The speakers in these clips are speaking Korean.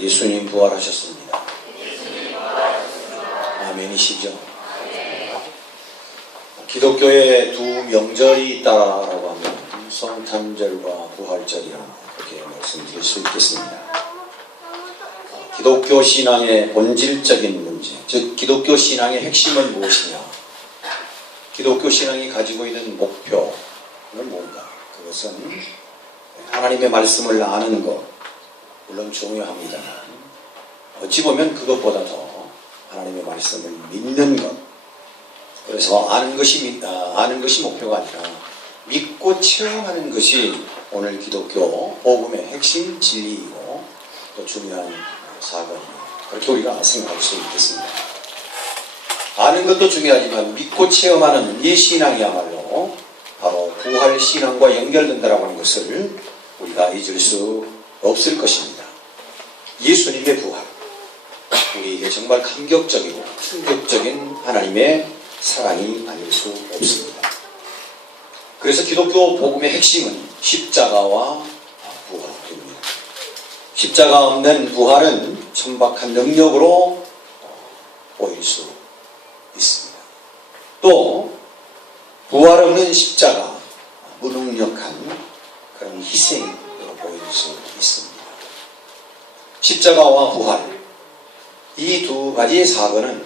예수님 부활하셨습니다. 아멘이시죠? 기독교에 두 명절이 있다라고 하면 성탄절과 부활절이라 그렇게 말씀드릴 수 있겠습니다. 기독교 신앙의 본질적인 문제, 즉 기독교 신앙의 핵심은 무엇이냐? 기독교 신앙이 가지고 있는 목표는 뭔가? 그것은 하나님의 말씀을 아는 것, 물론 중요합니다. 어찌 보면 그것보다 더 하나님의 말씀을 믿는 것. 그래서 아는 것이 목표가 아니라 믿고 체험하는 것이 오늘 기독교 복음의 핵심 진리이고 또 중요한 사건입니다. 그렇게 우리가 생각할 수 있겠습니다. 아는 것도 중요하지만 믿고 체험하는 이 신앙이야말로 바로 부활 신앙과 연결된다라고 하는 것을 우리가 잊을 수 없을 것입니다. 예수님의 부활, 우리에게 정말 감격적이고 충격적인 하나님의 사랑이 아닐 수 없습니다. 그래서 기독교 복음의 핵심은 십자가와 부활입니다. 십자가 없는 부활은 천박한 능력으로 보일 수 있습니다. 또 부활 없는 십자가, 무능력한 그런 희생으로 보일 수 있습니다. 십자가와 부활, 이 두 가지의 사건은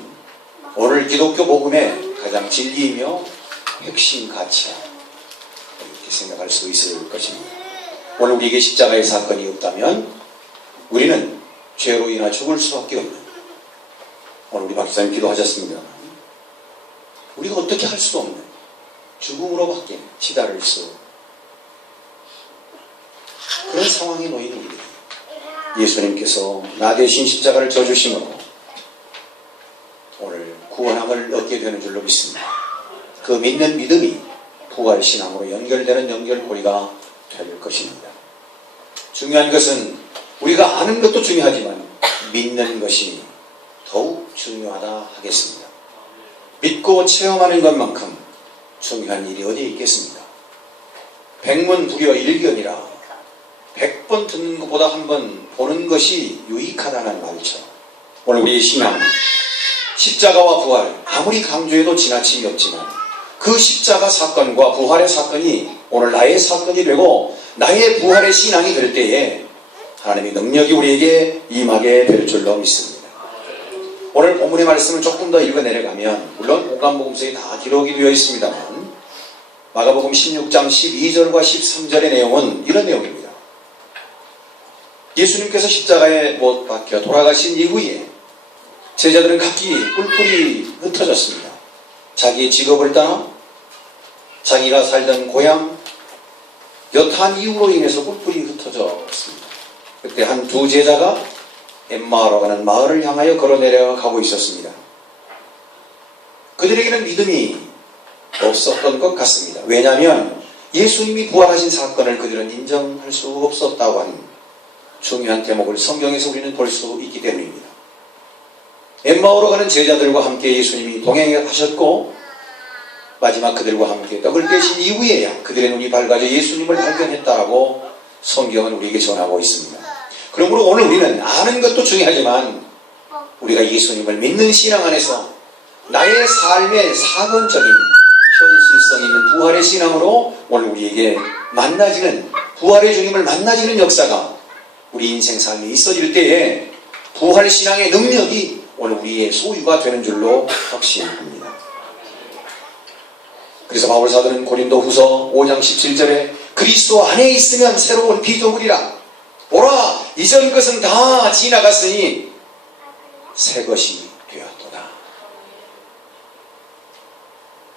오늘 기독교 복음의 가장 진리이며 핵심 가치야, 이렇게 생각할 수 있을 것입니다. 오늘 우리에게 십자가의 사건이 없다면 우리는 죄로 인하 죽을 수밖에 없는, 오늘 우리 박사님 기도하셨습니다만 우리가 어떻게 할 수 없는 죽음으로밖에 치달을 수 그런 상황에 놓인 우리들, 예수님께서 나 대신 십자가를 져주심으로 오늘 구원함을 얻게 되는 줄로 믿습니다. 그 믿는 믿음이 부활신앙으로 연결되는 연결고리가 될 것입니다. 중요한 것은 우리가 아는 것도 중요하지만 믿는 것이 더욱 중요하다 하겠습니다. 믿고 체험하는 것만큼 중요한 일이 어디에 있겠습니까? 백문부려 일견이라 100번 듣는 것보다 한 번 보는 것이 유익하다는 말처럼 오늘 우리의 신앙, 십자가와 부활, 아무리 강조해도 지나침이 없지만 그 십자가 사건과 부활의 사건이 오늘 나의 사건이 되고 나의 부활의 신앙이 될 때에 하나님의 능력이 우리에게 임하게 될 줄로 믿습니다. 오늘 본문의 말씀을 조금 더 읽어 내려가면 물론 공간복음서에 다 기록이 되어 있습니다만 마가복음 16장 12절과 13절의 내용은 이런 내용입니다. 예수님께서 십자가에 못 박혀 돌아가신 이후에 제자들은 각기 뿔뿔이 흩어졌습니다. 자기의 직업을 따라 자기가 살던 고향, 여타한 이유로 인해서 뿔뿔이 흩어졌습니다. 그때 한 두 제자가 엠마오라고 하는 마을을 향하여 걸어 내려가고 있었습니다. 그들에게는 믿음이 없었던 것 같습니다. 왜냐하면 예수님이 부활하신 사건을 그들은 인정할 수 없었다고 하는 중요한 대목을 성경에서 우리는 볼 수 있기 때문입니다. 엠마오로 가는 제자들과 함께 예수님이 동행하셨고 마지막 그들과 함께 떡을 떼신 이후에야 그들의 눈이 밝아져 예수님을 발견했다라고 성경은 우리에게 전하고 있습니다. 그러므로 오늘 우리는 아는 것도 중요하지만 우리가 예수님을 믿는 신앙 안에서 나의 삶의 사건적인 현실성 있는 부활의 신앙으로 오늘 우리에게 만나지는, 부활의 주님을 만나지는 역사가 우리 인생 삶에 있어질 때에 부활 신앙의 능력이 오늘 우리의 소유가 되는 줄로 확신합니다. 그래서 바울 사도는 고린도 후서 5장 17절에 그리스도 안에 있으면 새로운 피조물이라. 보라, 이전 것은 다 지나갔으니 새 것이 되었도다.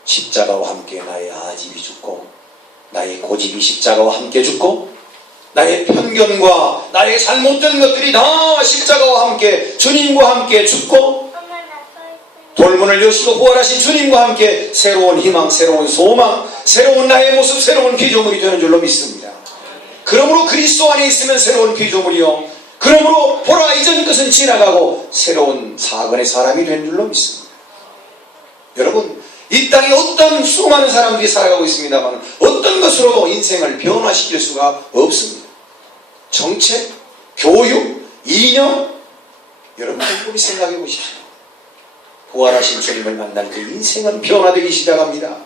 십자가와 함께 나의 아집이 죽고 나의 고집이 십자가와 함께 죽고 나의 편견과 나의 잘못된 것들이 다 십자가와 함께 주님과 함께 죽고 돌문을 여시고 부활하신 주님과 함께 새로운 희망, 새로운 소망, 새로운 나의 모습, 새로운 피조물이 되는 줄로 믿습니다. 그러므로 그리스도 안에 있으면 새로운 피조물이요, 그러므로 보라 이전 것은 지나가고 새로운 사건의 사람이 된 줄로 믿습니다. 여러분, 이 땅에 어떤 수많은 사람들이 살아가고 있습니다만 어떤 것으로도 인생을 변화시킬 수가 없습니다. 정책, 교육, 2년? 여러분 곰곰이 생각해 보십시오. 부활하신 주님을 만난 그 인생은 변화되기 시작합니다.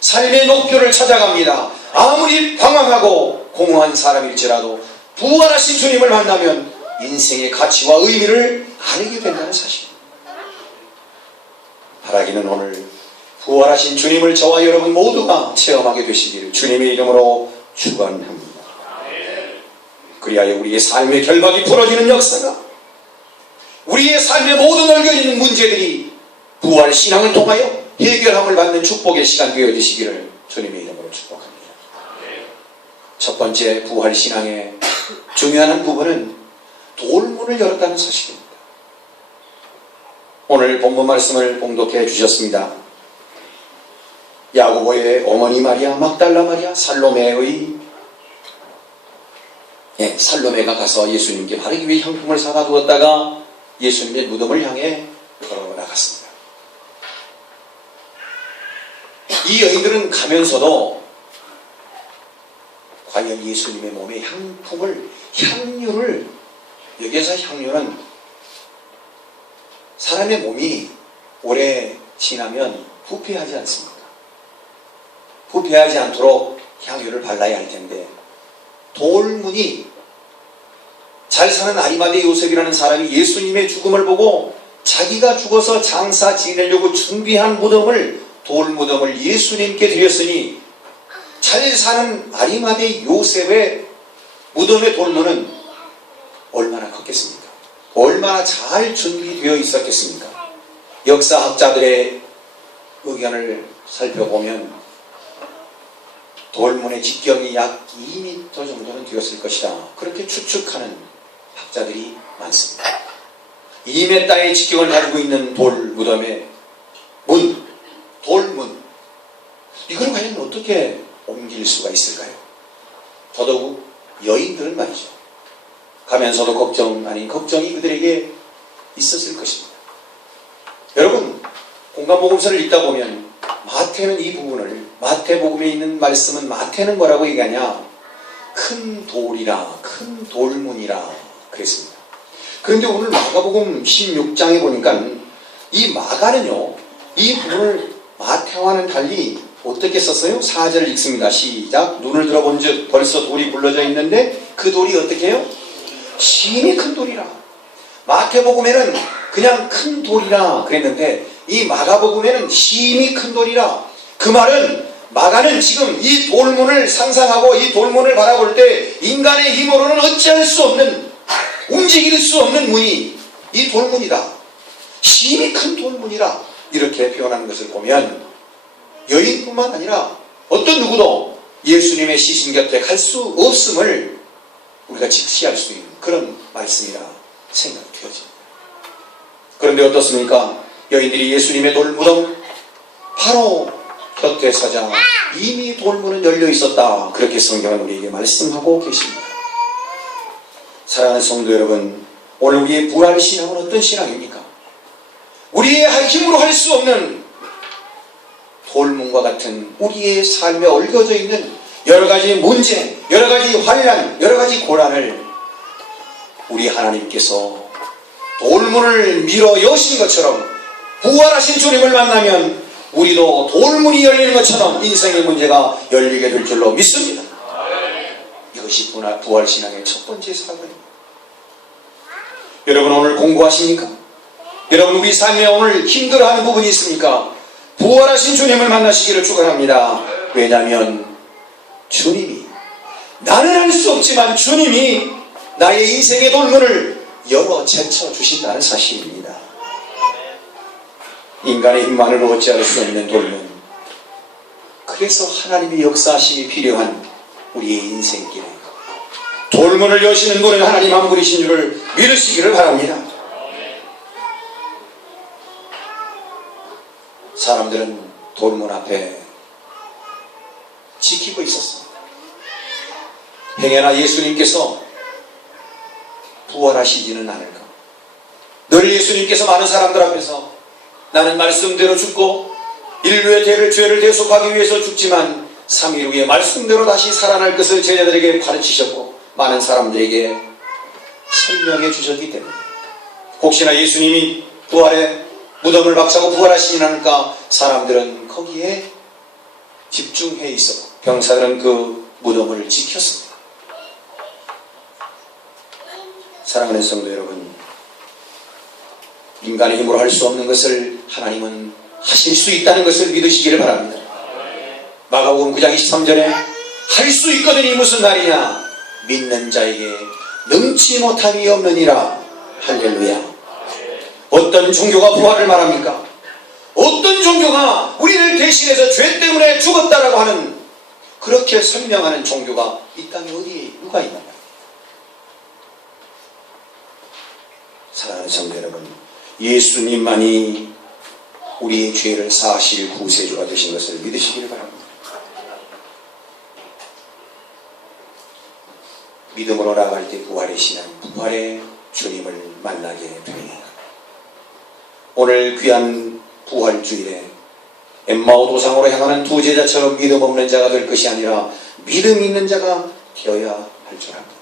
삶의 목표를 찾아갑니다. 아무리 방황하고 공허한 사람일지라도 부활하신 주님을 만나면 인생의 가치와 의미를 알게 된다는 사실입니다. 바라기는 오늘 부활하신 주님을 저와 여러분 모두가 체험하게 되시기를 주님의 이름으로 축원합니다. 그리하여 우리의 삶의 결박이 풀어지는 역사가, 우리의 삶의 모든 얽혀있는 문제들이 부활 신앙을 통하여 해결함을 받는 축복의 시간 되어지시기를 주님의 이름으로 축복합니다. 첫 번째 부활 신앙의 중요한 한 부분은 돌문을 열었다는 사실입니다. 오늘 본문 말씀을 봉독해 주셨습니다. 야고보의 어머니 마리아, 막달라 마리아, 살로메가 가서 예수님께 바르기 위해 향품을 사다 두었다가 예수님의 무덤을 향해 걸어나갔습니다. 이 여인들은 가면서도 과연 예수님의 몸에 향유를, 여기에서 향유는 사람의 몸이 오래 지나면 부패하지 않습니까? 부패하지 않도록 향유를 발라야 할 텐데, 돌문이, 잘 사는 아리마대 요셉이라는 사람이 예수님의 죽음을 보고 자기가 죽어서 장사 지내려고 준비한 무덤을, 돌무덤을 예수님께 드렸으니 잘 사는 아리마대 요셉의 무덤의 돌문은 얼마나 컸겠습니까? 얼마나 잘 준비되어 있었겠습니까? 역사학자들의 의견을 살펴보면 돌문의 직경이 약 2m 정도는 되었을 것이다, 그렇게 추측하는 학자들이 많습니다. 2m의 직경을 가지고 있는 돌무덤의 돌문, 이걸 과연 어떻게 옮길 수가 있을까요? 더더욱 여인들은 말이죠, 가면서도 걱정 아닌 걱정이 그들에게 있었을 것입니다. 여러분, 공간복음서를 읽다 보면 마태는 이 부분을, 마태복음에 있는 말씀은 마태는 뭐라고 얘기하냐, 큰 돌이라, 큰 돌문이라 그랬습니다. 그런데 오늘 마가복음 16장에 보니까 이 마가는요, 이 부분을 마태와는 달리 어떻게 썼어요? 4절을 읽습니다. 시작. 눈을 들어본 즉 벌써 돌이 굴러져 있는데 그 돌이 어떻게 해요? 심히 큰 돌이라. 마태복음에는 그냥 큰 돌이라 그랬는데 이 마가복음에는 심히 큰 돌이라. 그 말은 마가는 지금 이 돌문을 상상하고 이 돌문을 바라볼 때 인간의 힘으로는 어찌할 수 없는, 움직일 수 없는 문이 이 돌문이다, 심히 큰 돌문이라, 이렇게 표현하는 것을 보면 여인뿐만 아니라 어떤 누구도 예수님의 시신 곁에 갈 수 없음을 우리가 직시할 수 있는 그런 말씀이라 생각이 되어집니다. 그런데 어떻습니까? 여인들이 예수님의 돌무덤 바로 곁에 서자 이미 돌문은 열려 있었다, 그렇게 성경은 우리에게 말씀하고 계십니다. 사랑하는 성도 여러분, 오늘 우리의 부활 신앙은 어떤 신앙입니까? 우리의 힘으로 할 수 없는 돌문과 같은 우리의 삶에 얽혀져 있는 여러 가지 문제, 여러 가지 환난, 여러 가지 고난을 우리 하나님께서 돌문을 밀어 여신 것처럼 부활하신 주님을 만나면 우리도 돌문이 열리는 것처럼 인생의 문제가 열리게 될 줄로 믿습니다. 이것이 부활신앙의 첫 번째 사건입니다. 여러분 오늘 공부하십니까? 여러분 우리 삶에 오늘 힘들어하는 부분이 있습니까? 부활하신 주님을 만나시기를 축원합니다. 왜냐하면 주님이, 나는 할 수 없지만 주님이 나의 인생의 돌문을 열어 제쳐 주신다는 사실입니다. 인간의 힘만으로 어찌할 수 없는 돌문, 그래서 하나님의 역사하심이 필요한 우리의 인생길에 돌문을 여시는 분은 하나님 한 분이신 줄을 믿으시기를 바랍니다. 사람들은 돌문 앞에 지키고 있었습니다. 행여나 예수님께서 부활하시지는 않을까, 늘 예수님께서 많은 사람들 앞에서 나는 말씀대로 죽고 인류의 죄를 대속하기 위해서 죽지만 3일 후에 말씀대로 다시 살아날 것을 제자들에게 가르치셨고 많은 사람들에게 설명해 주셨기 때문에 혹시나 예수님이 부활의 무덤을 박차고 부활하시진 않을까 사람들은 거기에 집중해 있었고 병사들은 그 무덤을 지켰습니다. 사랑하는 성도 여러분, 인간의 힘으로 할 수 없는 것을 하나님은 하실 수 있다는 것을 믿으시기를 바랍니다. 마가복음 9장 23절에 할 수 있거든이 무슨 날이냐, 믿는 자에게 능치 못함이 없느니라. 할렐루야. 어떤 종교가 부활을 말합니까? 어떤 종교가 우리를 대신해서 죄 때문에 죽었다라고 하는, 그렇게 설명하는 종교가 이 땅에 어디에 누가 있느냐? 사랑하는 성도 여러분, 예수님만이 우리의 죄를 사하실 구세주가 되신 것을 믿으시기를 바랍니다. 믿음으로 나아갈 때 부활의 신앙, 부활의 주님을 만나게 됩니다. 오늘 귀한 부활주일에 엠마오 도상으로 향하는 두 제자처럼 믿음 없는 자가 될 것이 아니라 믿음 있는 자가 되어야 할 줄 압니다.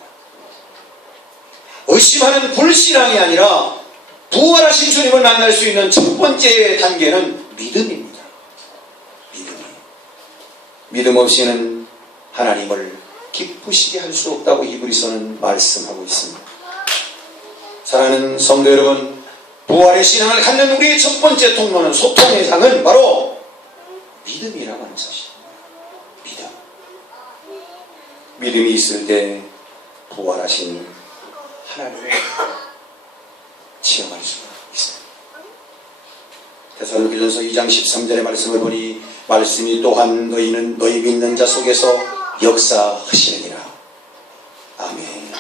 의심하는 불신앙이 아니라 부활하신 주님을 만날 수 있는 첫 번째 단계는 믿음입니다. 믿음 없이는 하나님을 기쁘시게 할 수 없다고 히브리서는 말씀하고 있습니다. 사랑하는 성도 여러분, 부활의 신앙을 갖는 우리의 첫 번째 통로는, 소통의 장은 바로 믿음이라고 하는 사실입니다. 믿음이 있을 때 부활하신 하나님을 체험할 수가 있습니다. 데살로니가전서 2장 13절의 말씀을 보니 말씀이 또한 너희는 너희 믿는 자 속에서 역사하시느니라. 아멘.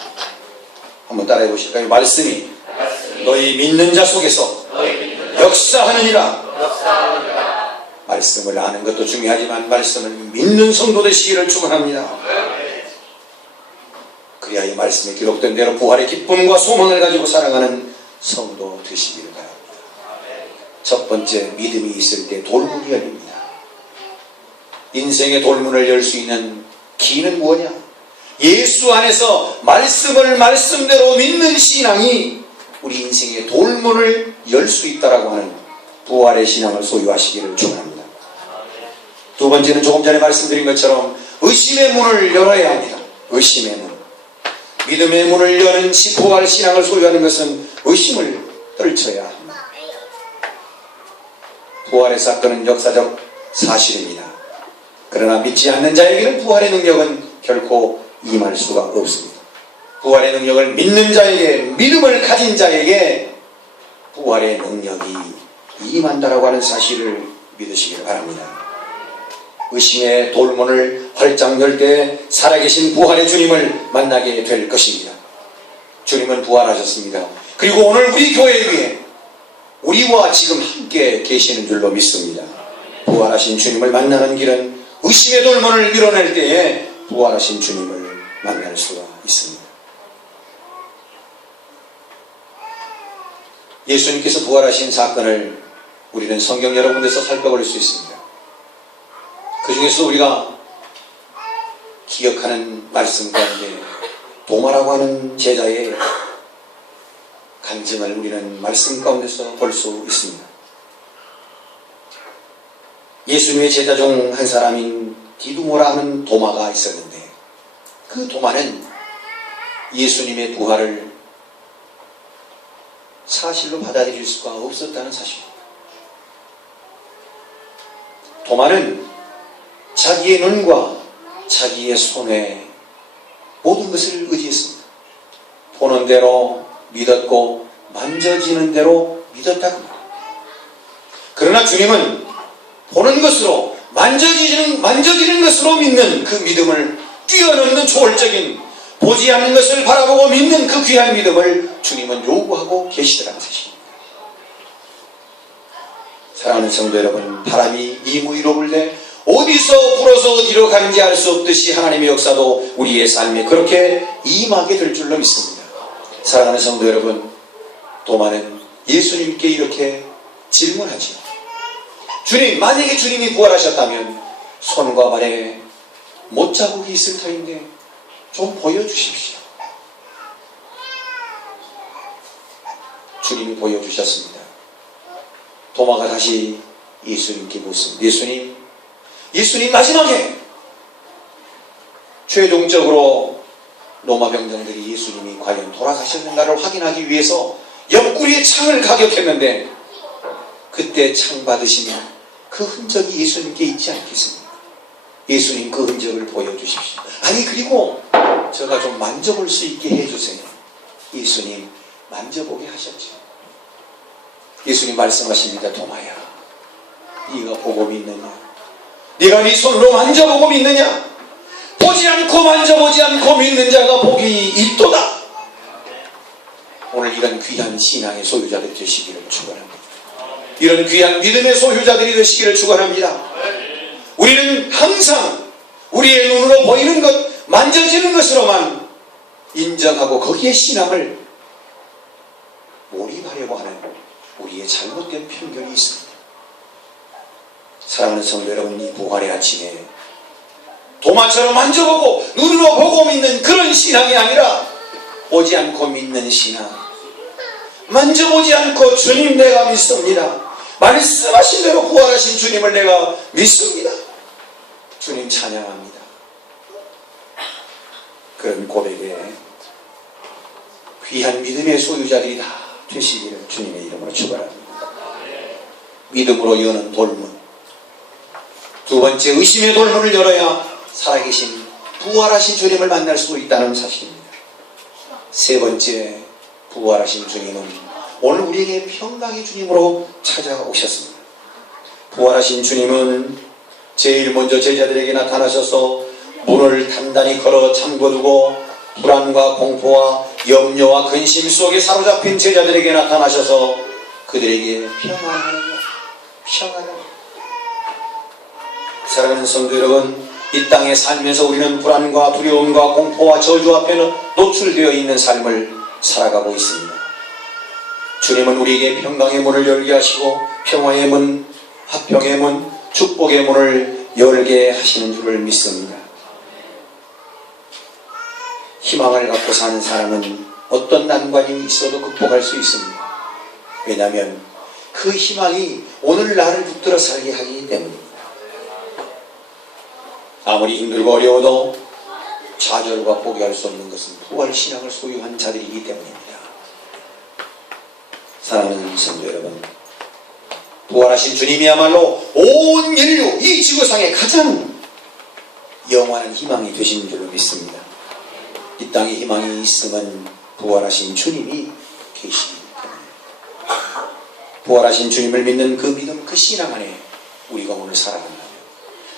한번 따라해 보실까요? 말씀이 너희 믿는 자 속에서 역사하느니라. 말씀을 아는 것도 중요하지만 말씀을 믿는 성도 되시기를 축원합니다. 그래야 이 말씀에 기록된 대로 부활의 기쁨과 소망을 가지고 살아가는 성도 되시기를 바랍니다. 첫 번째, 믿음이 있을 때 돌문이 열립니다. 인생의 돌문을 열 수 있는 기는 뭐냐? 예수 안에서 말씀을 말씀대로 믿는 신앙이 우리 인생의 돌문을 열 수 있다라고 하는 부활의 신앙을 소유하시기를 축원합니다. 두 번째는 조금 전에 말씀드린 것처럼 의심의 문을 열어야 합니다. 의심의 문. 믿음의 문을 여는 부활 신앙을 소유하는 것은 의심을 떨쳐야 합니다. 부활의 사건은 역사적 사실입니다. 그러나 믿지 않는 자에게는 부활의 능력은 결코 임할 수가 없습니다. 부활의 능력을 믿는 자에게, 믿음을 가진 자에게 부활의 능력이 임한다라고 하는 사실을 믿으시길 바랍니다. 의심의 돌문을 활짝 열 때 살아계신 부활의 주님을 만나게 될 것입니다. 주님은 부활하셨습니다. 그리고 오늘 우리 교회 위에 우리와 지금 함께 계시는 줄로 믿습니다. 부활하신 주님을 만나는 길은 의심의 돌문을 밀어낼 때에 부활하신 주님을 만날 수가 있습니다. 예수님께서 부활하신 사건을 우리는 성경 여러 군데서 살펴볼 수 있습니다. 그 중에서 우리가 기억하는 말씀 가운데 도마라고 하는 제자의 간증을 우리는 말씀 가운데서 볼 수 있습니다. 예수님의 제자 중 한 사람인 디두모라 하는 도마가 있었는데, 그 도마는 예수님의 부활을 사실로 받아들일 수가 없었다는 사실입니다. 도마는 자기의 눈과 자기의 손에 모든 것을 의지했습니다. 보는 대로 믿었고 만져지는 대로 믿었다고 합니다. 그러나 주님은 보는 것으로 만져지는 것으로 믿는 그 믿음을 뛰어넘는 초월적인, 보지 않는 것을 바라보고 믿는 그 귀한 믿음을 주님은 요구하고 계시더라는 사실입니다. 사랑하는 성도 여러분, 바람이 이 위로 불 때 어디서 불어서 어디로 가는지 알 수 없듯이 하나님의 역사도 우리의 삶에 그렇게 임하게 될 줄로 믿습니다. 사랑하는 성도 여러분, 도마는 예수님께 이렇게 질문하죠. 주님, 만약에 주님이 부활하셨다면 손과 발에 못자국이 있을 터인데 좀 보여주십시오. 주님이 보여주셨습니다. 도마가 다시 예수님께 묻습니다. 예수님 마지막에 최종적으로 로마 병정들이 예수님이 과연 돌아가셨는가를 확인하기 위해서 옆구리에 창을 가격했는데 그때 창 받으시면 그 흔적이 예수님께 있지 않겠습니까? 예수님 그 흔적을 보여주십시오. 아니 그리고 제가 좀 만져볼 수 있게 해주세요. 예수님 만져보게 하셨죠. 예수님 말씀하십니다. 도마야, 네가 보고 믿느냐? 네가 네 손으로 만져보고 믿느냐? 보지 않고 만져보지 않고 믿는 자가 복이 있도다. 오늘 이런 귀한 신앙의 소유자들이 되시기를 축원합니다. 이런 귀한 믿음의 소유자들이 되시기를 축원합니다. 우리는 항상 우리의 눈으로 보이는 것, 만져지는 것으로만 인정하고 거기에 신앙을 몰입하려고 하는 우리의 잘못된 편견이 있습니다. 사랑하는 성도 여러분, 이 부활의 아침에 도마처럼 만져보고 눈으로 보고 믿는 그런 신앙이 아니라 보지 않고 믿는 신앙, 만져보지 않고 주님 내가 믿습니다, 말씀하신 대로 부활하신 주님을 내가 믿습니다, 주님 찬양합니다, 그런 고백에 귀한 믿음의 소유자들이 다 되시기를 주님의 이름으로 축원합니다. 믿음으로 여는 돌문, 두 번째 의심의 돌문을 열어야 살아계신 부활하신 주님을 만날 수 있다는 사실입니다. 세 번째, 부활하신 주님은 오늘 우리에게 평강의 주님으로 찾아오셨습니다. 부활하신 주님은 제일 먼저 제자들에게 나타나셔서 문을 단단히 걸어 잠궈두고 불안과 공포와 염려와 근심 속에 사로잡힌 제자들에게 나타나셔서 그들에게 평안하는 평안을. 사랑하는 성도 여러분, 이 땅에 살면서 우리는 불안과 두려움과 공포와 저주 앞에는 노출되어 있는 삶을 살아가고 있습니다. 주님은 우리에게 평강의 문을 열게 하시고 평화의 문, 화평의 문, 축복의 문을 열게 하시는 줄을 믿습니다. 희망을 갖고 사는 사람은 어떤 난관이 있어도 극복할 수 있습니다. 왜냐하면 그 희망이 오늘 나를 붙들어 살게 하기 때문입니다. 아무리 힘들고 어려워도 좌절과 포기할 수 없는 것은 부활신앙을 소유한 자들이기 때문입니다. 사랑하는 성도 여러분, 부활하신 주님이야말로 온 인류, 이 지구상에 가장 영원한 희망이 되신 줄로 믿습니다. 이 땅에 희망이 있으면 부활하신 주님이 계시기 때문에, 부활하신 주님을 믿는 그 믿음, 그 신앙 안에 우리가 오늘 살아간다면,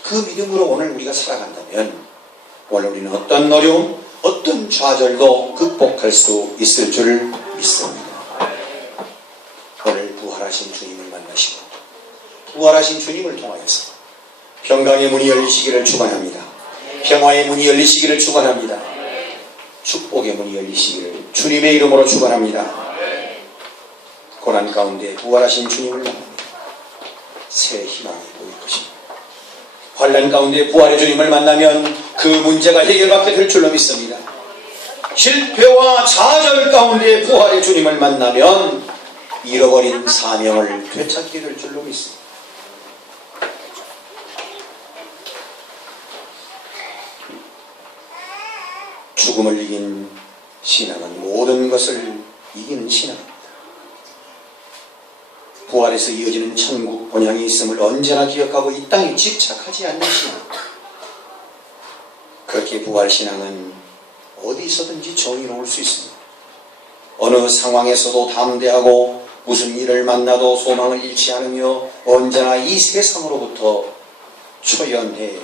그 믿음으로 오늘 우리가 살아간다면 오늘 우리는 어떤 어려움, 어떤 좌절도 극복할 수 있을 줄 믿습니다. 오늘 부활하신 주님을 만나시고 부활하신 주님을 통하여서 평강의 문이 열리시기를 축원합니다. 평화의 문이 열리시기를 축원합니다. 축복의 문이 열리시기를 주님의 이름으로 축원합니다. 고난 가운데 부활하신 주님을 만납니다. 새 희망이 보일 것입니다. 환난 가운데 부활의 주님을 만나면 그 문제가 해결받게 될 줄로 믿습니다. 실패와 좌절 가운데 부활의 주님을 만나면 잃어버린 사명을 되찾게 될 줄로 믿습니다. 죽음을 이긴 신앙은 모든 것을 이기는 신앙입니다. 부활에서 이어지는 천국 본향이 있음을 언제나 기억하고 이 땅에 집착하지 않는 신앙. 그렇게 부활신앙은 어디서든지 정의로울 수 있습니다. 어느 상황에서도 담대하고 무슨 일을 만나도 소망을 잃지 않으며 언제나 이 세상으로부터 초연해질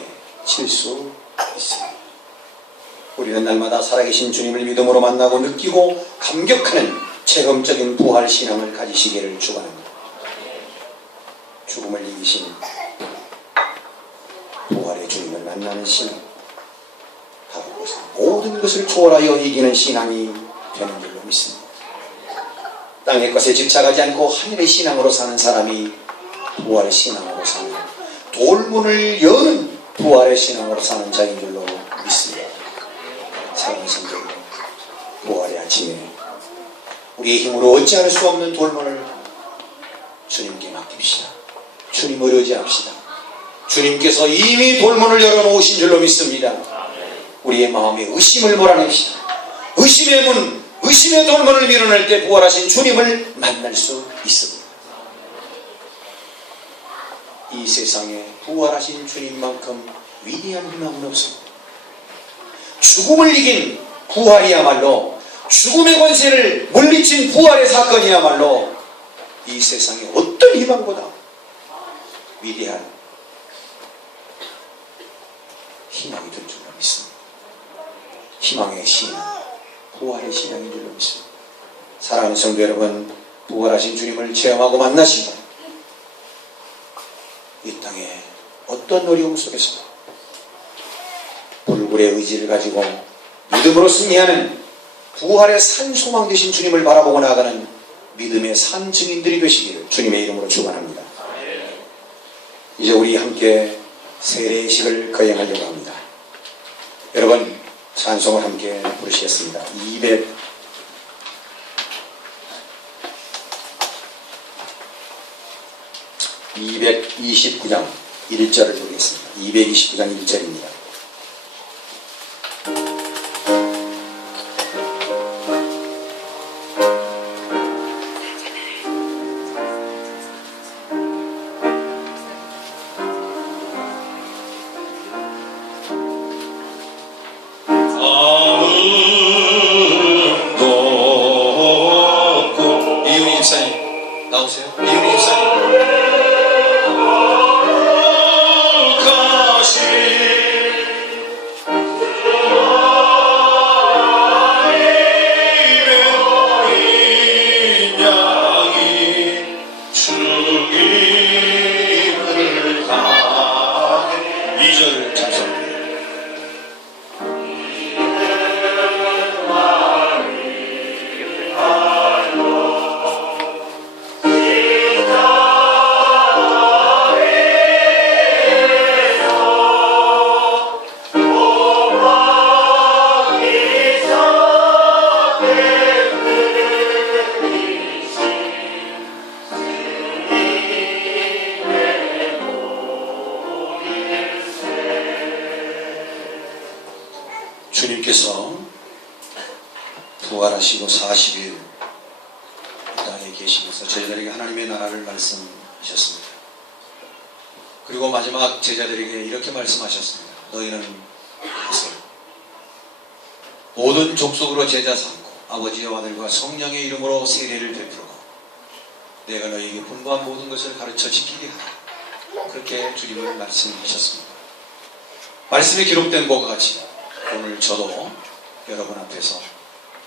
수 있습니다. 우리는 날마다 살아계신 주님을 믿음으로 만나고 느끼고 감격하는 체험적인 부활신앙을 가지시기를 축원합니다. 죽음을 이기신 부활의 주님을 만나는 신앙, 바로 그것은 모든 것을 초월하여 이기는 신앙이 되는 줄로 믿습니다. 땅의 것에 집착하지 않고 하늘의 신앙으로 사는 사람이 부활의 신앙으로 사는, 돌문을 여는 부활의 신앙으로 사는 자인 줄로 믿습니다. 사랑하는 성도 여러분, 부활의 아침에 우리의 힘으로 어찌할 수 없는 돌문을 주님께 맡깁시다. 주님을 의지합시다. 주님께서 이미 돌문을 열어놓으신 줄로 믿습니다. 우리의 마음에 의심을 몰아냅시다. 의심의 문, 의심의 돌문을 밀어낼 때 부활하신 주님을 만날 수 있습니다. 이 세상에 부활하신 주님만큼 위대한 희망은 없습니다. 죽음을 이긴 부활이야말로, 죽음의 권세를 물리친 부활의 사건이야말로 이 세상에 어떤 희망보다 위대한 희망이 될 줄로 믿습니다. 희망의 신, 부활의 신앙인 줄로 믿습니다. 사랑하는 성도 여러분, 부활하신 주님을 체험하고 만나시고 이 땅에 어떤 어려움 속에서 불굴의 의지를 가지고 믿음으로 승리하는 부활의 산 소망 되신 주님을 바라보고 나아가는 믿음의 산 증인들이 되시기를 주님의 이름으로 축원합니다. 이제 우리 함께 세례식을 거행하려고 합니다. 여러분, 찬송을 함께 부르시겠습니다. 229장 1절을 보겠습니다. 229장 1절입니다. 나오세요. 이윤희 집사님. 주님께서 부활하시고 40일 이 땅에 계시면서 제자들에게 하나님의 나라를 말씀하셨습니다. 그리고 마지막 제자들에게 이렇게 말씀하셨습니다. 너희는 가서 모든 족속으로 제자 삼고 아버지와 아들과 성령의 이름으로 세례를 베풀고 내가 너희에게 분부한 모든 것을 가르쳐 지키게 하라. 그렇게 주님을 말씀하셨습니다. 말씀에 기록된 것과 같이 오늘 저도 여러분 앞에서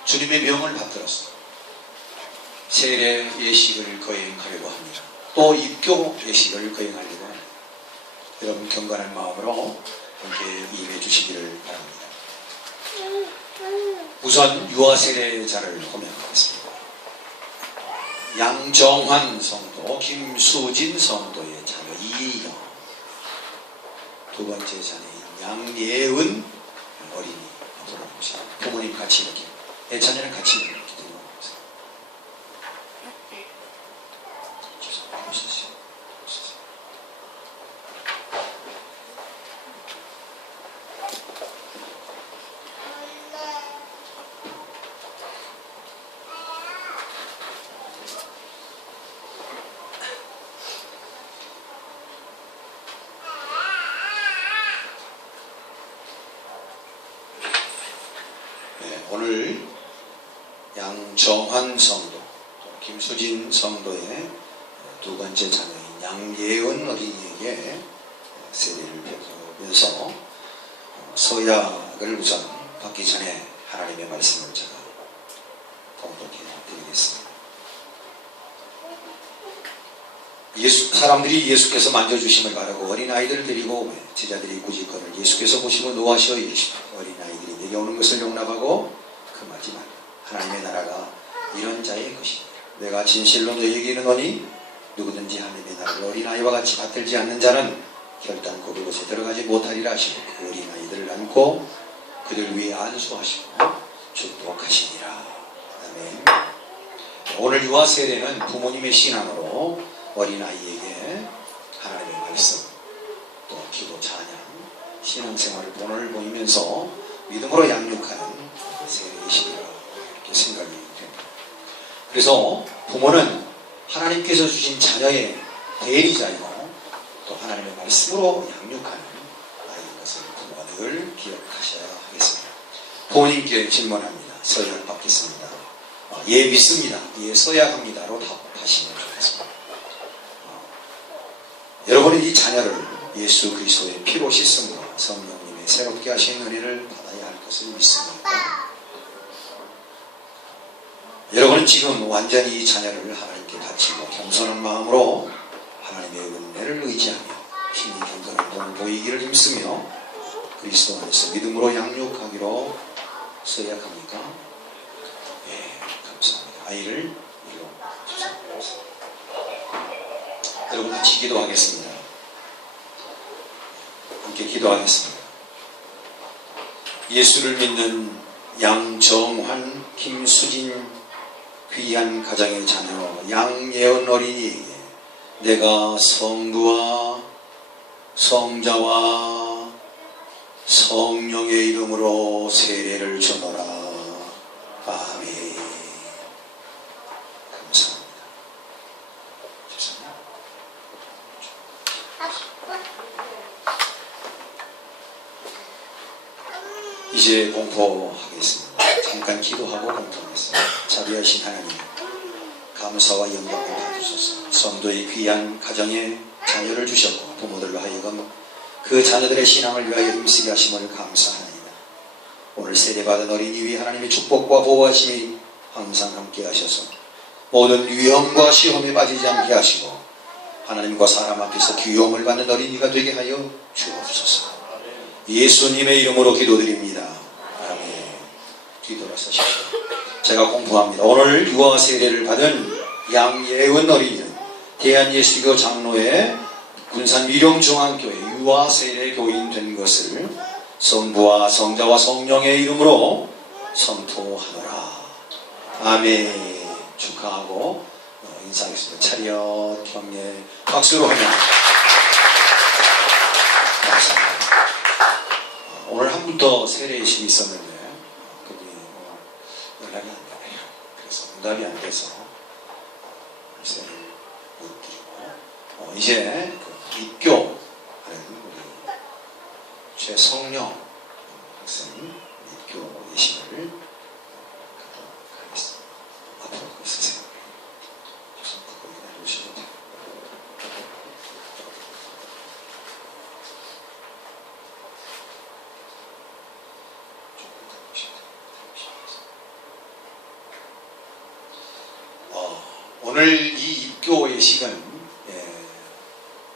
주님의 명을 받들어서 세례 예식을 거행하려고 합니다. 또 입교 예식을 거행하려고 합니다. 여러분 경건한 마음으로 함께 임해 주시기를 바랍니다. 우선 유아 세례자를 호명하겠습니다. 양정환 성도, 김수진 성도의 자녀 이희영, 두 번째 자녀인 양예은 어린이 돌아보시고 부모님 같이 이렇게 내 자녀는 같이 이렇게 들어보세요. 보시죠. 오늘 양정환 성도, 김수진 성도의 두 번째 자녀인 양예은 어린이에게 세례를 베푸면서 서약을 우선 받기 전에 하나님의 말씀을 제가 봉독해 드리겠습니다. 사람들이 예수께서 만져주심을 바라고 어린아이들을 데리고 제자들이 꾸짖거늘 예수께서 보시고 노하시어 이르시되 어린아이들이 내게 오는 것을 용납하고 금하지만 하나님의 나라가 이런 자의 것입니다. 내가 진실로 너희에게 이르노니 누구든지 하나님의 나라를 어린아이와 같이 받들지 않는 자는 결단코 그곳에 들어가지 못하리라 하시고 그 어린아이들을 안고 그들 위에 안수하시고 축복하시니라. 아멘. 오늘 유아 세례는 부모님의 신앙으로 어린아이에게 하나님의 말씀, 또 기도, 찬양, 신앙생활을 본을 보이면서 믿음으로 양육하는 세례이시리라고 이렇게 생각이 됩니다. 그래서 부모는 하나님께서 주신 자녀의 대리자이고 또 하나님의 말씀으로 양육하는 아이인 것을 부모가 늘 기억하셔야 하겠습니다. 부모님께 질문합니다. 서약 받겠습니다. 예, 믿습니다. 예, 서약합니다로 답하시면 좋겠습니다. 여러분은 이 자녀를 예수 그리스도의 피로 씻음으로 성령님의 새롭게 하신 은혜를 받아야 할 것을 믿습니까? 여러분은 지금 완전히 이 자녀를 하나님께 바치고 겸손한 마음으로 하나님의 은혜를 의지하며 힘이 견고한 몸을 보이기를 힘쓰며 그리스도 안에서 믿음으로 양육하기로 서약합니까? 예, 감사합니다. 아이를 이루어 주십시오. 여러분 같이 기도하겠습니다. 함께 기도하겠습니다. 예수를 믿는 양정환, 김수진 귀한 가정의 자녀 양예은 어린이에게 내가 성부와 성자와 성령의 이름으로 세례를 주노라. 아멘. 감사합니다. 죄송합니다. 이제 공포하겠습니다. 잠깐 기도하고 공포하겠습니다. 자비하신 하나님, 감사와 영광을 받으소서. 성도의 귀한 가정에 자녀를 주셨고 부모들로 하여금 그 자녀들의 신앙을 위하여 힘쓰게 하심을 감사합니다. 오늘 세례받은 어린이 위에 하나님의 축복과 보호하심이 항상 함께 하셔서 모든 위험과 시험에 빠지지 않게 하시고 하나님과 사람 앞에서 귀여움을 받는 어린이가 되게 하여 주옵소서. 예수님의 이름으로 기도드립니다. 아멘. 뒤돌아서십시오. 제가 공부합니다. 오늘 유아 세례를 받은 양예은 어린이는 대한예수교 장로회 군산 미령중앙교회 유아 세례 교인 된 것을 성부와 성자와 성령의 이름으로 선포하노라. 아멘. 축하하고 인사하겠습니다. 차렷 경례 박수로 하며 감사합니다. 오늘 한 분 더 세례이식이 있었는데 그게 연락이 안 되네요. 그래서 응답이 안 돼서 세례를 못 드리고 이제 그 입교하는 우리 최성령 학생 입교 예식을 갖도록 하겠습니다. 앞으로 있으세요. 계속 그거 기다려주시면 돼요. 오늘 이 입교 예식은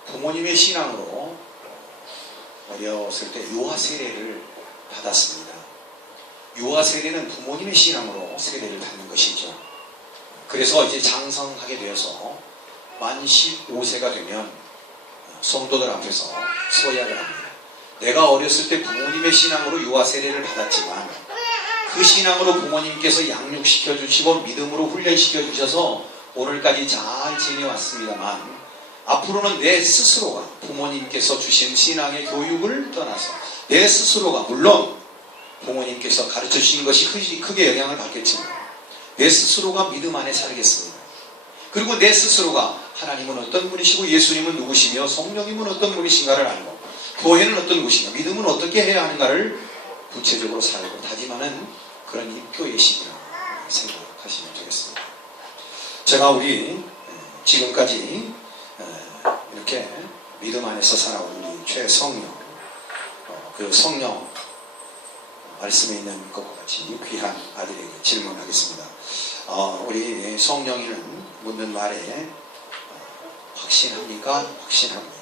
부모님의 신앙으로 어렸을 때 유아 세례를 받았습니다. 유아 세례는 부모님의 신앙으로 세례를 받는 것이죠. 그래서 이제 장성하게 되어서 만 15세가 되면 성도들 앞에서 서약을 합니다. 내가 어렸을 때 부모님의 신앙으로 유아 세례를 받았지만 그 신앙으로 부모님께서 양육시켜 주시고 믿음으로 훈련시켜 주셔서 오늘까지 잘 지내왔습니다만 앞으로는 내 스스로가 부모님께서 주신 신앙의 교육을 떠나서 내 스스로가 물론 부모님께서 가르쳐 주신 것이 크게 영향을 받겠지만 내 스스로가 믿음 안에 살겠습니다. 그리고 내 스스로가 하나님은 어떤 분이시고 예수님은 누구시며 성령님은 어떤 분이신가를 알고 교회는 어떤 곳인가 믿음은 어떻게 해야 하는가를 구체적으로 살고 다짐하는 그런 입교 예식이라고 생각하시면 되겠습니다. 제가 우리 지금까지 이렇게 믿음 안에서 살아온 우리 최성령 그 성령 말씀에 있는 것과 같이 귀한 아들에게 질문하겠습니다. 우리 성령이는 묻는 말에 확신합니까? 확신합니다.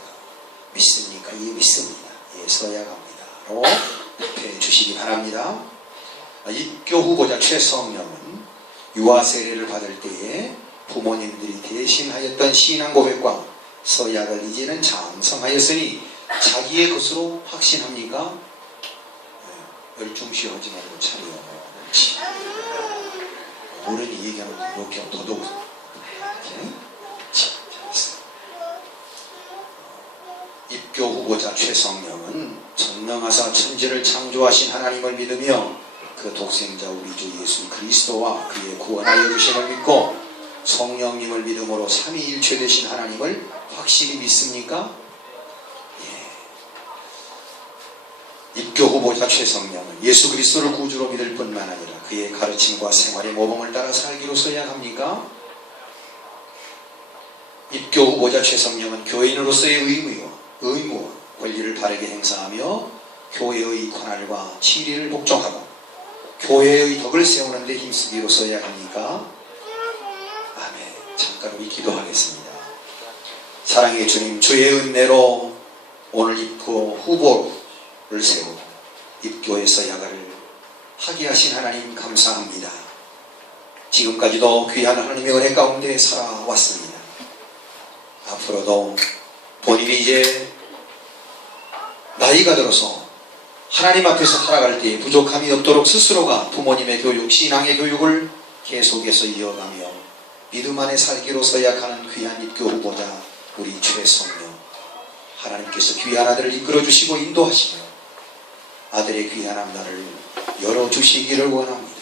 믿습니까? 예, 믿습니다. 예, 서약합니다. 로 답해 주시기 바랍니다. 입교 후보자 최성령은 유아 세례를 받을 때에 부모님들이 대신하였던 신앙 고백과 서약을 이제는 장성하였으니 자기의 것으로 확신합니까? 열중시하지 말고 차려. 어른이 얘기하면 이렇게 더더욱 입교 후보자 최성령은 전능하사 천지를 창조하신 하나님을 믿으며 그 독생자 우리 주 예수 그리스도와 그의 구원하여 주심을 믿고 성령님을 믿음으로 삼위일체 되신 하나님을 확실히 믿습니까? 예. 입교 후보자 최성령은 예수 그리스도를 구주로 믿을 뿐만 아니라 그의 가르침과 생활의 모범을 따라 살기로 써야 합니까? 입교 후보자 최성령은 교인으로서의 의무와 권리를 바르게 행사하며 교회의 권한과 치리를 복종하고 교회의 덕을 세우는 데 힘쓰기로 써야 합니까? 아멘. 잠깐 우리 기도하겠습니다. 사랑의 주님, 주의 은혜로 오늘 입교 후보를 세우고 입교에서 야가를 하게 하신 하나님 감사합니다. 지금까지도 귀한 하나님의 은혜 가운데 살아왔습니다. 앞으로도 본인이 이제 나이가 들어서 하나님 앞에서 살아갈 때 부족함이 없도록 스스로가 부모님의 교육, 신앙의 교육을 계속해서 이어가며 믿음 안에 살기로 서약하는 귀한 입교 후보자 우리 최성령, 하나님께서 귀한 아들을 이끌어주시고 인도하시며 아들의 귀한 앞날을 열어주시기를 원합니다.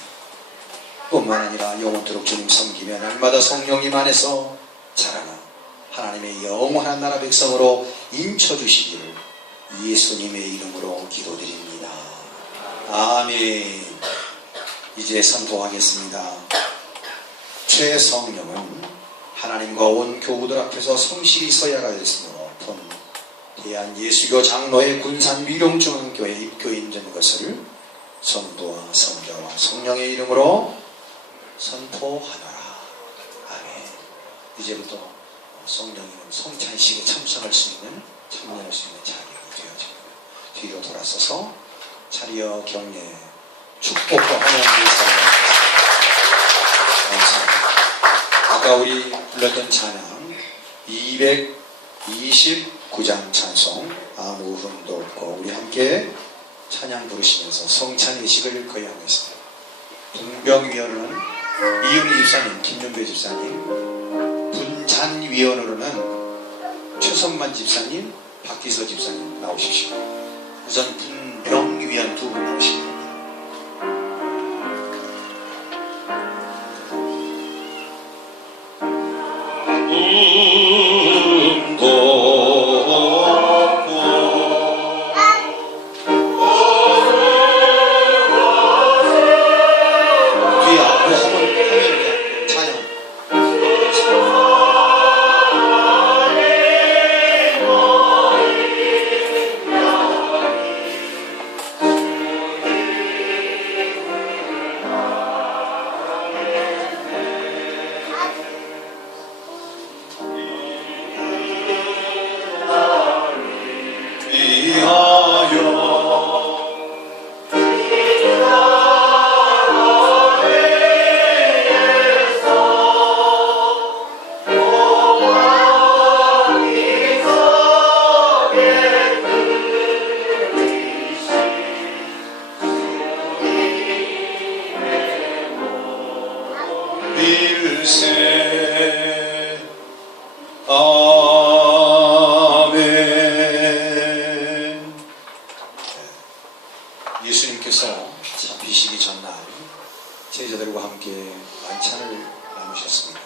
뿐만 아니라 영원토록 주님 섬기며 날마다 성령님 안에서 자라나 하나님의 영원한 나라 백성으로 인쳐주시기를 예수님의 이름으로 기도드립니다. 아멘. 이제 선포하겠습니다. 최성령은 하나님과 온 교우들 앞에서 성실히 서약하였으므로 본 대한예수교 장로의 군산 위룡중앙교회 입교인 된 것을 성부와 성자와 성령의 이름으로 선포하노라. 아멘. 이제부터 성령님은 성찬식에 참석할 수 있는 참여할 수 있는 자격이 되어집니다. 뒤로 돌아서서 차리어 경례 축복과 환영의 인사를 감사합니다. 아까 우리 불렀던 찬양 229장 찬송 아무 흠도 없고 우리 함께 찬양 부르시면서 성찬의식을 거행하겠습니다. 분병위원은 이은희 집사님, 김윤배 집사님, 분잔위원으로는 최성만 집사님, 박기서 집사님 나오십시오. 우선 분병위원 두 분 나오십니다. 예수님께서 잡히시기 전날 제자들과 함께 만찬을 나누셨습니다.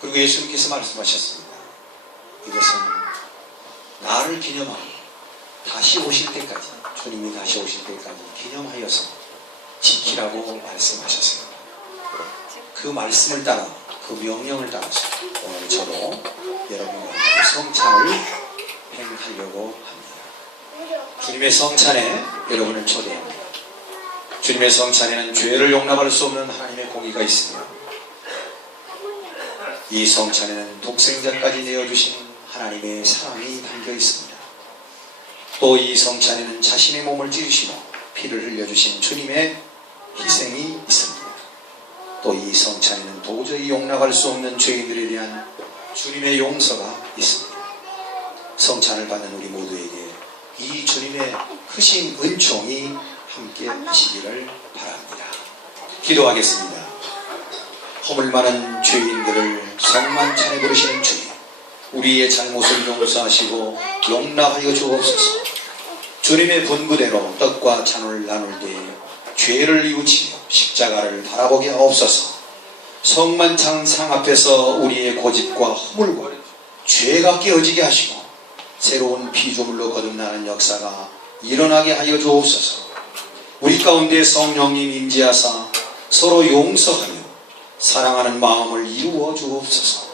그리고 예수님께서 말씀하셨습니다. 이것은 나를 기념하고 다시 오실 때까지, 주님이 다시 오실 때까지 기념하여서 지키라고 말씀하셨습니다. 그 말씀을 따라, 그 명령을 따라서 오늘 저도 여러분과 함께 성찬을 행하려고 합니다. 주님의 성찬에 여러분을 초대합니다. 주님의 성찬에는 죄를 용납할 수 없는 하나님의 공의가 있으며 이 성찬에는 독생자까지 내어주신 하나님의 사랑이 담겨 있습니다. 또 이 성찬에는 자신의 몸을 찢으시고 피를 흘려주신 주님의 희생이 있습니다. 또 이 성찬에는 도저히 용납할 수 없는 죄인들에 대한 주님의 용서가 있습니다. 성찬을 받는 우리 모두에게 이 주님의 크신 은총이 함께 하시기를 바랍니다. 기도하겠습니다. 허물 많은 죄인들을 성만찬에 부르시는 주님, 우리의 잘못을 용서하시고 용납하여 주옵소서. 주님의 분부대로 떡과 잔을 나눌 때에 죄를 뉘우치며 십자가를 바라보게 하옵소서. 성만찬 상 앞에서 우리의 고집과 허물과 죄가 깨어지게 하시고 새로운 피조물로 거듭나는 역사가 일어나게 하여 주옵소서. 우리 가운데 성령님 임재하사 서로 용서하며 사랑하는 마음을 이루어 주옵소서.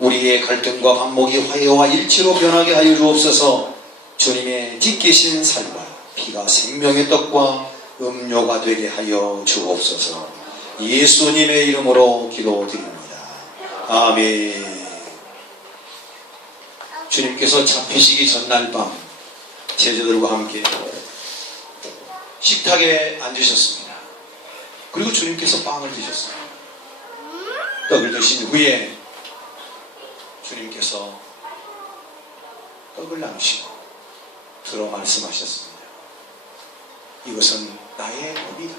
우리의 갈등과 반목이 화해와 일치로 변하게 하여 주옵소서. 주님의 뒷계신 살과 피가 생명의 떡과 음료가 되게 하여 주옵소서. 예수님의 이름으로 기도드립니다. 아멘. 주님께서 잡히시기 전날 밤 제자들과 함께 식탁에 앉으셨습니다. 그리고 주님께서 빵을 드셨습니다. 떡을 드신 후에 주님께서 떡을 나누시고 들어 말씀하셨습니다. 이것은 나의 몸이다.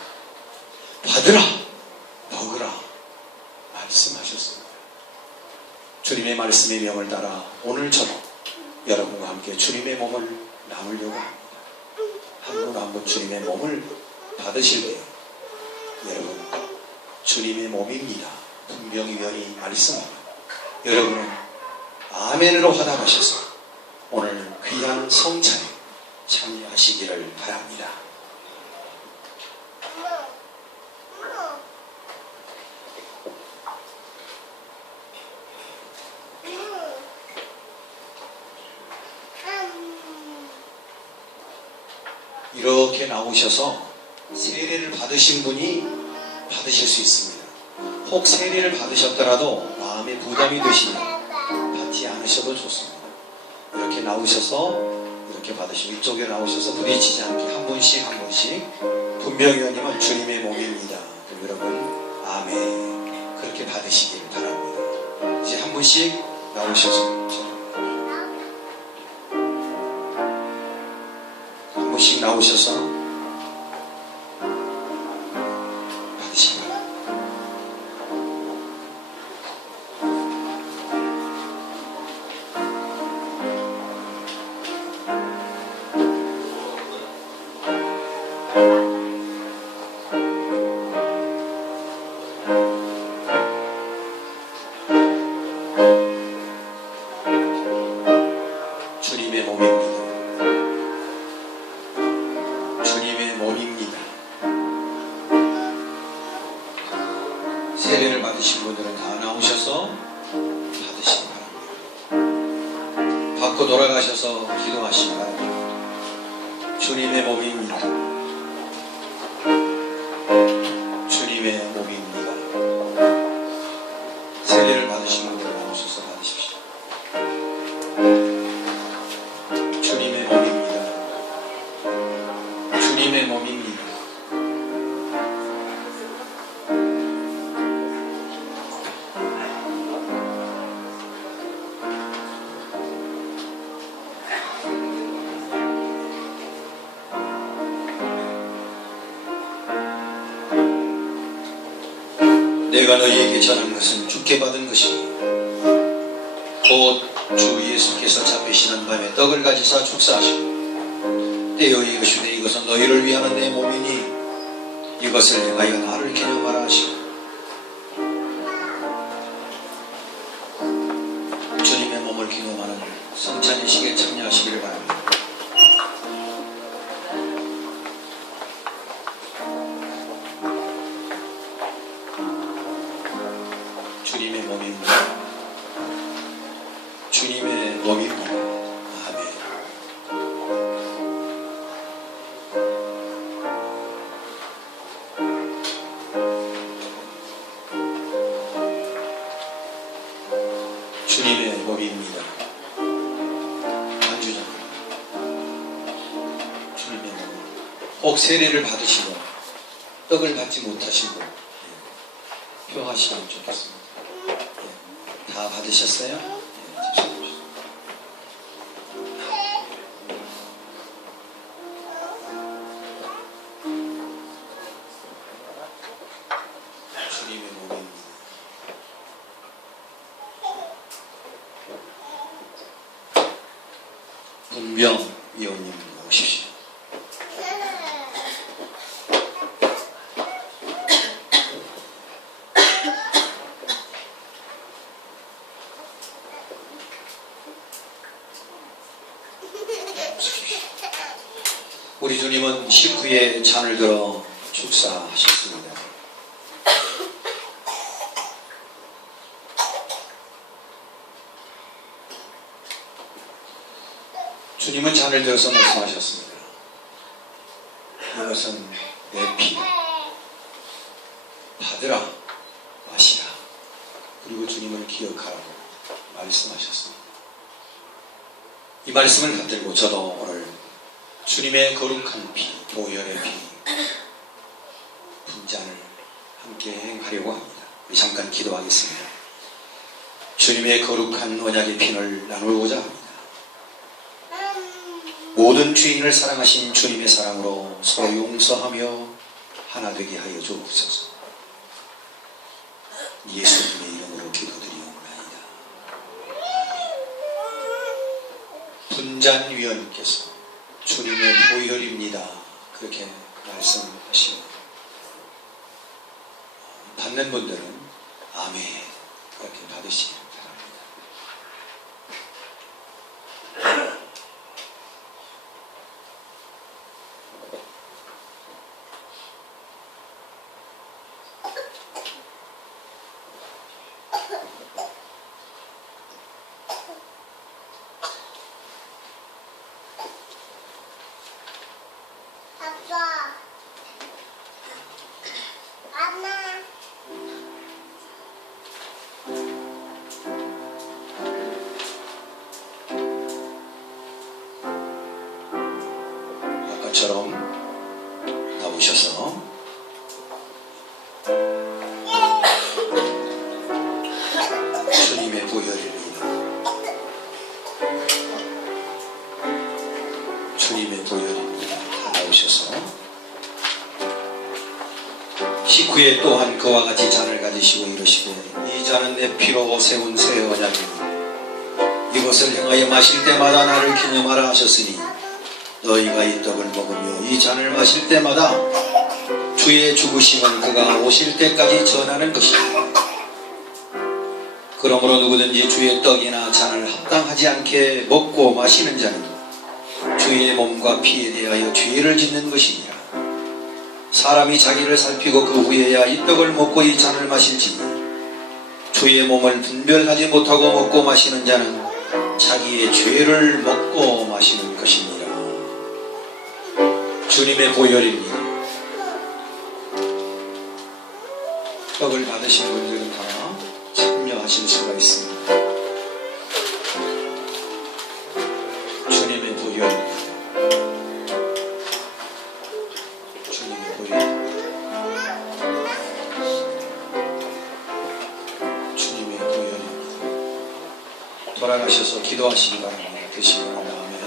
받으라, 먹으라 말씀하셨습니다. 주님의 말씀의 명을 따라 오늘처럼 여러분과 함께 주님의 몸을 나누려고 합니다. 한 분 한 분 주님의 몸을 받으실 때 여러분 주님의 몸입니다. 분명히 면이 말씀합니다. 여러분은 아멘으로 화답하셔서 오늘 귀한 성찬에 참여하시기를 바랍니다. 이렇게 나오셔서 세례를 받으신 분이 받으실 수 있습니다. 혹 세례를 받으셨더라도 마음에 부담이 되시면 받지 않으셔도 좋습니다. 이렇게 나오셔서 이렇게 받으시고 이쪽에 나오셔서 부딪히지 않게 한 분씩 한 분씩 분명히 하님은 주님의 몸입니다. 여러분 아멘 그렇게 받으시기를 바랍니다. 이제 한 분씩 나오셔서 한 분씩 나오셔서 주님의 몸입니다. 주님의 몸입니다. 세례를 받으신 분들은 다 나오셔서 받으시기 바랍니다. 받고 돌아가셔서 기도하시기 바랍니다. 주님의 몸입니다. 주님의 몸입니다. 세례를 받으신 분들 나오셔서 받으십시오. 주님의 몸입니다. 주님의 몸입니다. 내가 너희에게 전한 것은 주께 받은 것이니 곧 주 예수께서 잡히시는 밤에 떡을 가지사 축사하시고 떼어 이르시되 이것은 너희를 위하는 내 몸이니 이것을 행하여 나를 기념하라 하시고 주님의 몸을 기념하는 성찬의식에 참여하시기를 바랍니다. 주님의 몸입니다. 주님의 몸입니다. 아멘. 주님의 몸입니다. 안주자. 주님의 몸. 혹 세례를 받으시고 떡을 받지 못하시고 표하시면 좋겠습니다. 다 받으셨어요? 주님의 몸입니다. 문병 위원님 오십시오. 우리 주님은 식후에 잔을 들어 축사하셨습니다. 주님은 잔을 들어서 말씀하셨습니다. 이것은 내 피, 받으라, 마시라. 그리고 주님을 기억하라고 말씀하셨습니다. 이 말씀을 받들고 저도 오늘 주님의 거룩한 피, 보혈의 피, 분잔을 함께 행하려고 합니다. 우리 잠깐 기도하겠습니다. 주님의 거룩한 언약의 피를 나누고자 합니다. 모든 주인을 사랑하신 주님의 사랑으로 서로 용서하며 하나 되게 하여 주옵소서. 예수님의 이름으로 기도드리옵나이다. 분잔위원께서 주님의 보혈입니다. 그렇게 말씀하시고 받는 분들은 아멘 그렇게 받으시기 바랍니다. 아까처럼 나오셔서 주님의 보혈입니다. 주님의 보혈입니다. 나오셔서 식후에 또한 그와 같이 잔을 가지시고 이르시되 이 잔은 내 피로 세운 새 언약이니 이것을 행하여 마실 때마다 나를 기념하라 하셨으니 너희가 이 떡을 먹으며 이 잔을 마실 때마다 주의 죽으심은 그가 오실 때까지 전하는 것이다. 그러므로 누구든지 주의 떡이나 잔을 합당하지 않게 먹고 마시는 자는 주의 몸과 피에 대하여 죄를 짓는 것이니라. 사람이 자기를 살피고 그 후에야 이 떡을 먹고 이 잔을 마실지 주의 몸을 분별하지 못하고 먹고 마시는 자는 자기의 죄를 먹고 마시는 것이니라. 주님의 보혈입니다. 떡을 받으신 분들은 다 참여하실 수가 있습니다. 주님의 보혈입니다. 주님의 보혈. 주님의 보혈입니다. 돌아가셔서 기도하시기 바랍니다. 드시고 난 다음에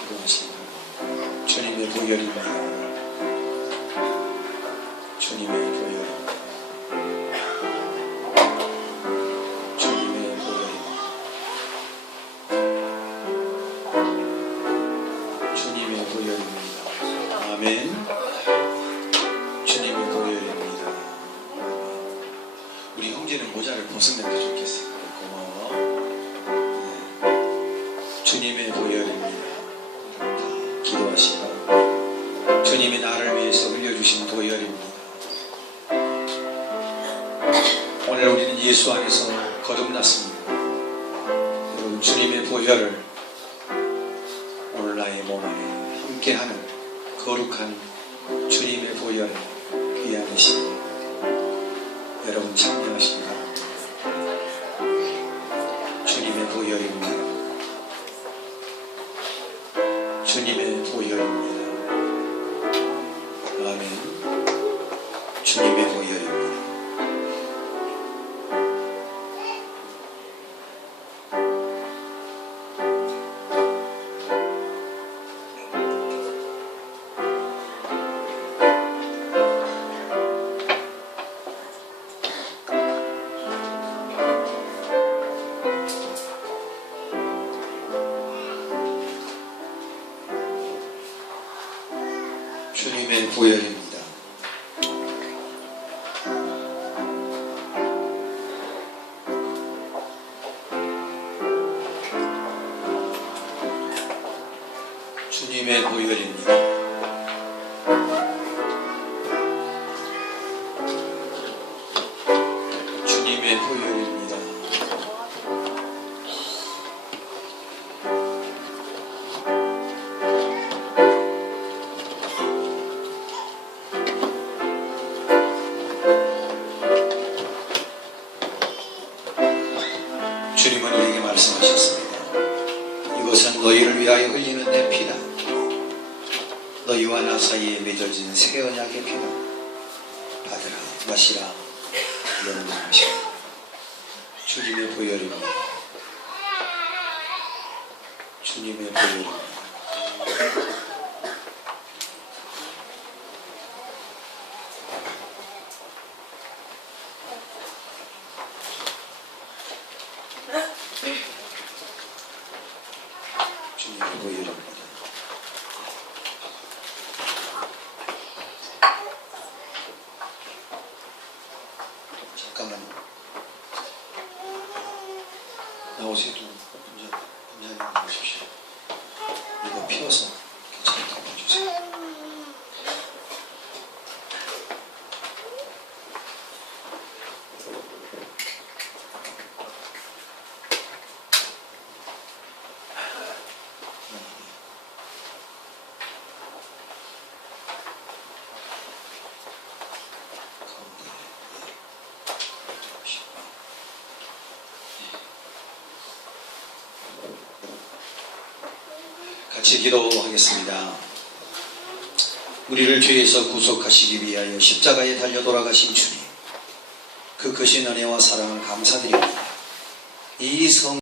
기도하시기 바랍니다. 주님의 보혈입니다. 주님의 보혈입니다. 주님의 보혈입니다. 주님의 보혈입니다. 아멘. 주님의 보혈입니다. 우리 형제는 모자를 벗으면 더 좋겠어요. 고마워. 네. 주님의 보혈입니다. 기도하시고 주님이 나를 위해서 흘려주신 보혈입니다. 오늘 우리는 예수 안에서 거듭났습니다. 여러분 주님의 보혈을 오늘 나의 몸 안에 함께하는 거룩한 주님의 보혈 귀 안으시니 여러분 참여하시기 바랍니다. 주님의 보혈입니다. 주님의 보혈입니다. 아멘. 주님의 보혈입니다. 보혈입니다. 주님의 보혈입니다. 주님의 보혈입니다. 주님은 우리에게 말씀하셨습니다. 이것은 너희를 위하여 흘리는 내 피다. 너희와 나 사이에 맺어진 새 언약의 피다. 받으라 마시라 연명하시라. 주님의 보혈입니다. 주님의 보혈입니다. 주님의 보혈입니다. 잠깐만요. 나오세요. 분장님 나오십시오. 이거 피워서 괜찮게 봐주세요. 같이 기도하겠습니다. 우리를 죄에서 구속하시기 위하여 십자가에 달려 돌아가신 주님, 그 크신 은혜와 사랑을 감사드립니다. 이 성